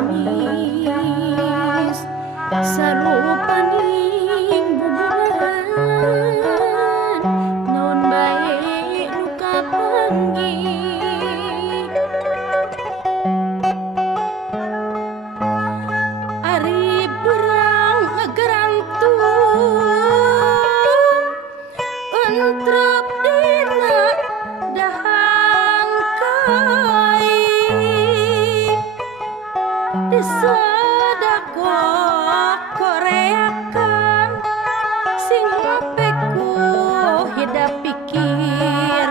gamis sarupaning buburan naon bae nu kapanggih ari berang ngegerantung entrep dina dahan kai disedekah koreakan sing peku hidap pikir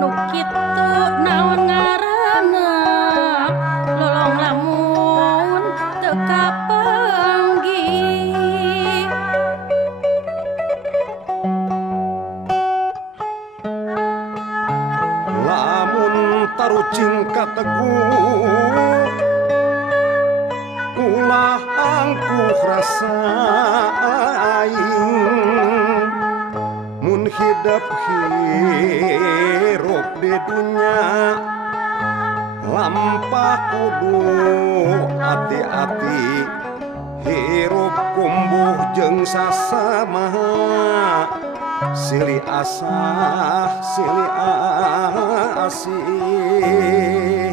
nu kitu naon ngaranna lolong lamun teu kapanggih lamun tarucing kateguh ulah angkuh rasa aing mun hidup hirup di dunya lampah kudu hati-hati hirup kumbuh jeung sasamaha silih asah silih asih